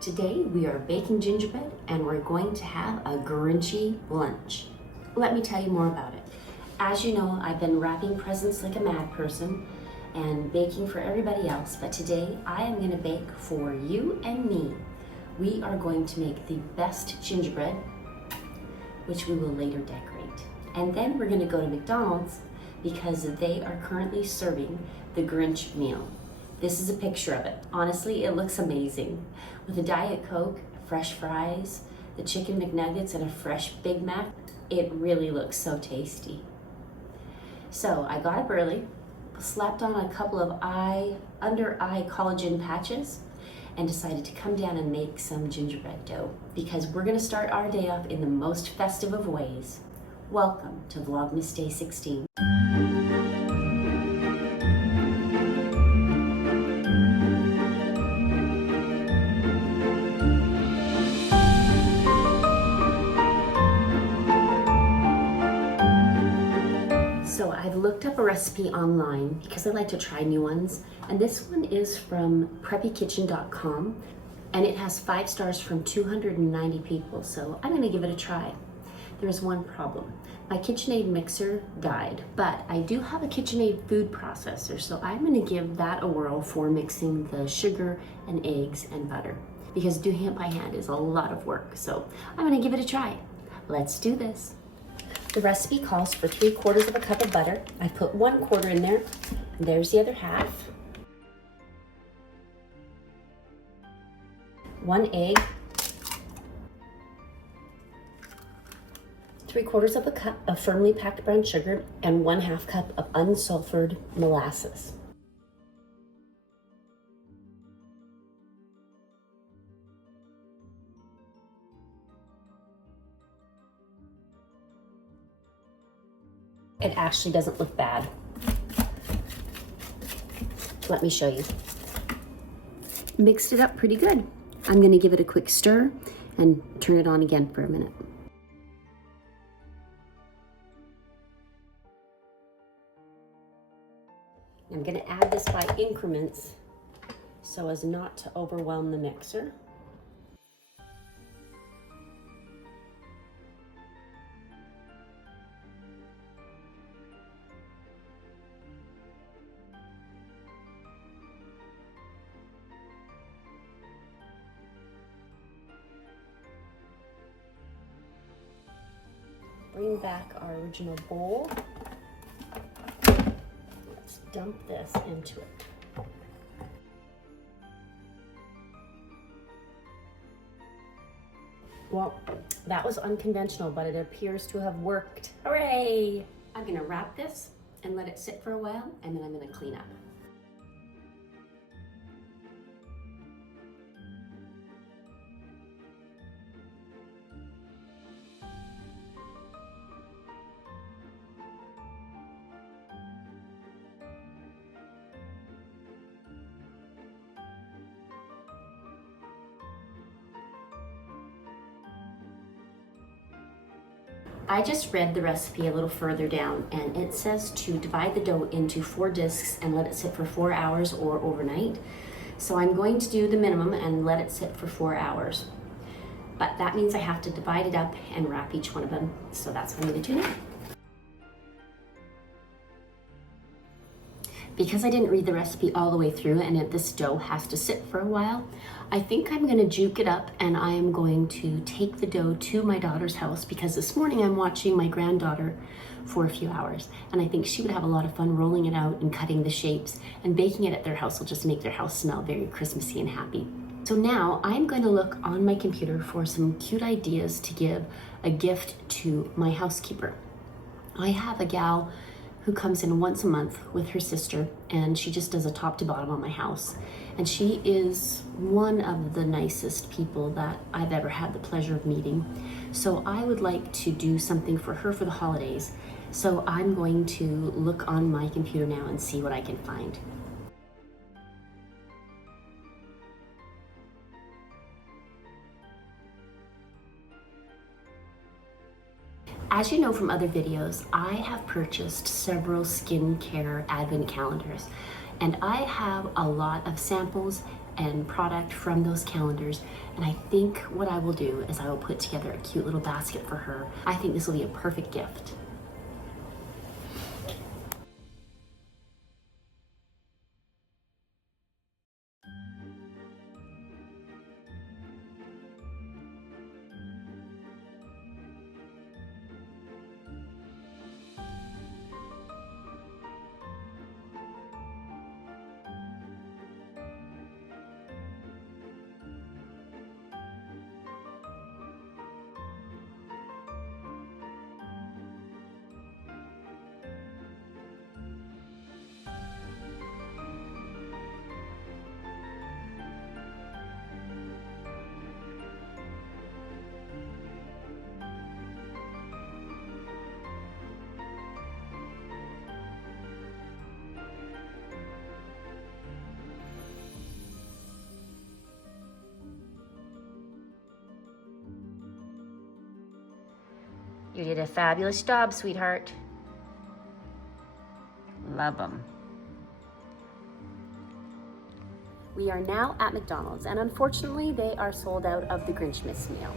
Today we are baking gingerbread and we're going to have a Grinchy lunch. Let me tell you more about it. As you know, I've been wrapping presents like a mad person and baking for everybody else, but today I am going to bake for you and me. We are going to make the best gingerbread, which we will later decorate. And then we're going to go to McDonald's because they are currently serving the Grinch meal. This is a picture of it. Honestly, it looks amazing. With a Diet Coke, fresh fries, the chicken McNuggets, and a fresh Big Mac, it really looks so tasty. So I got up early, slapped on a couple of under-eye collagen patches, and decided to come down and make some gingerbread dough because we're gonna start our day off in the most festive of ways. Welcome to Vlogmas Day 16. So I've looked up a recipe online because I like to try new ones, and this one is from preppykitchen.com, and it has 5 stars from 290 people, so I'm gonna give it a try. There's one problem. My KitchenAid mixer died, but I do have a KitchenAid food processor, so I'm gonna give that a whirl for mixing the sugar and eggs and butter, because doing it by hand is a lot of work, so I'm gonna give it a try. Let's do this. The recipe calls for 3/4 of a cup of butter. I put 1/4 in there, and there's the other half. 1 egg, 3/4 of a cup of firmly packed brown sugar, and 1/2 cup of unsulfured molasses. It actually doesn't look bad. Let me show you. Mixed it up pretty good. I'm gonna give it a quick stir and turn it on again for a minute. I'm gonna add this by increments so as not to overwhelm the mixer. Bring back our original bowl. Let's dump this into it. Well, that was unconventional, but it appears to have worked. Hooray! I'm gonna wrap this and let it sit for a while, and then I'm gonna clean up. I just read the recipe a little further down, and it says to divide the dough into 4 discs and let it sit for 4 hours or overnight. So I'm going to do the minimum and let it sit for 4 hours. But that means I have to divide it up and wrap each one of them. So that's what I'm gonna do now. Because I didn't read the recipe all the way through and this dough has to sit for a while, I think I'm gonna juke it up and I am going to take the dough to my daughter's house because this morning I'm watching my granddaughter for a few hours and I think she would have a lot of fun rolling it out and cutting the shapes, and baking it at their house will just make their house smell very Christmassy and happy. So now I'm going to look on my computer for some cute ideas to give a gift to my housekeeper. I have a gal who comes in once a month with her sister, and she just does a top to bottom on my house. And she is one of the nicest people that I've ever had the pleasure of meeting. So I would like to do something for her for the holidays. So I'm going to look on my computer now and see what I can find. As you know from other videos, I have purchased several skincare advent calendars, and I have a lot of samples and product from those calendars. And I think what I will do is I will put together a cute little basket for her. I think this will be a perfect gift. You did a fabulous job, sweetheart. Love them. We are now at McDonald's, and unfortunately they are sold out of the Grinchmas meal.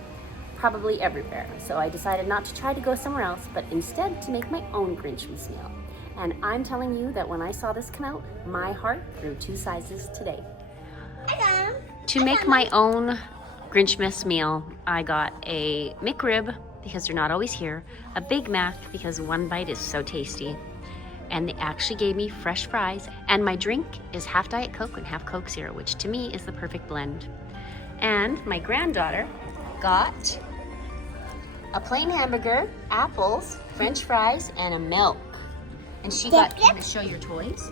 Probably everywhere, so I decided not to try to go somewhere else, but instead to make my own Grinchmas meal. And I'm telling you that when I saw this come out, my heart grew 2 sizes today. To make my own Grinchmas meal, I got a McRib, because they're not always here, a Big Mac, because one bite is so tasty, and they actually gave me fresh fries, and my drink is half Diet Coke and half Coke Zero, which to me is the perfect blend. And my granddaughter got a plain hamburger, apples, French fries, and a milk. And she got, can you show your toys?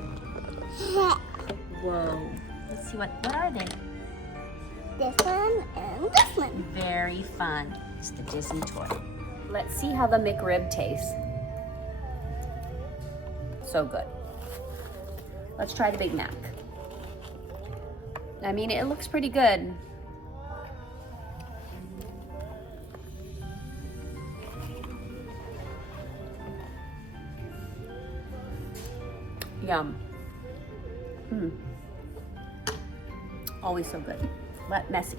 Whoa, let's see, what are they? This one and this one. Very fun. It's the Disney toy. Let's see how the McRib tastes. So good. Let's try the Big Mac. I mean, it looks pretty good. Yum. Always so good, but messy.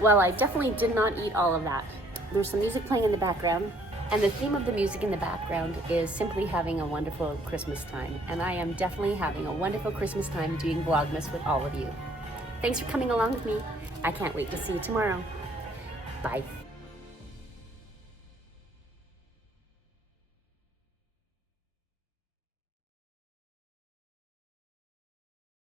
Well, I definitely did not eat all of that. There's some music playing in the background, and the theme of the music in the background is simply having a wonderful Christmas time. And I am definitely having a wonderful Christmas time doing Vlogmas with all of you. Thanks for coming along with me. I can't wait to see you tomorrow. Bye.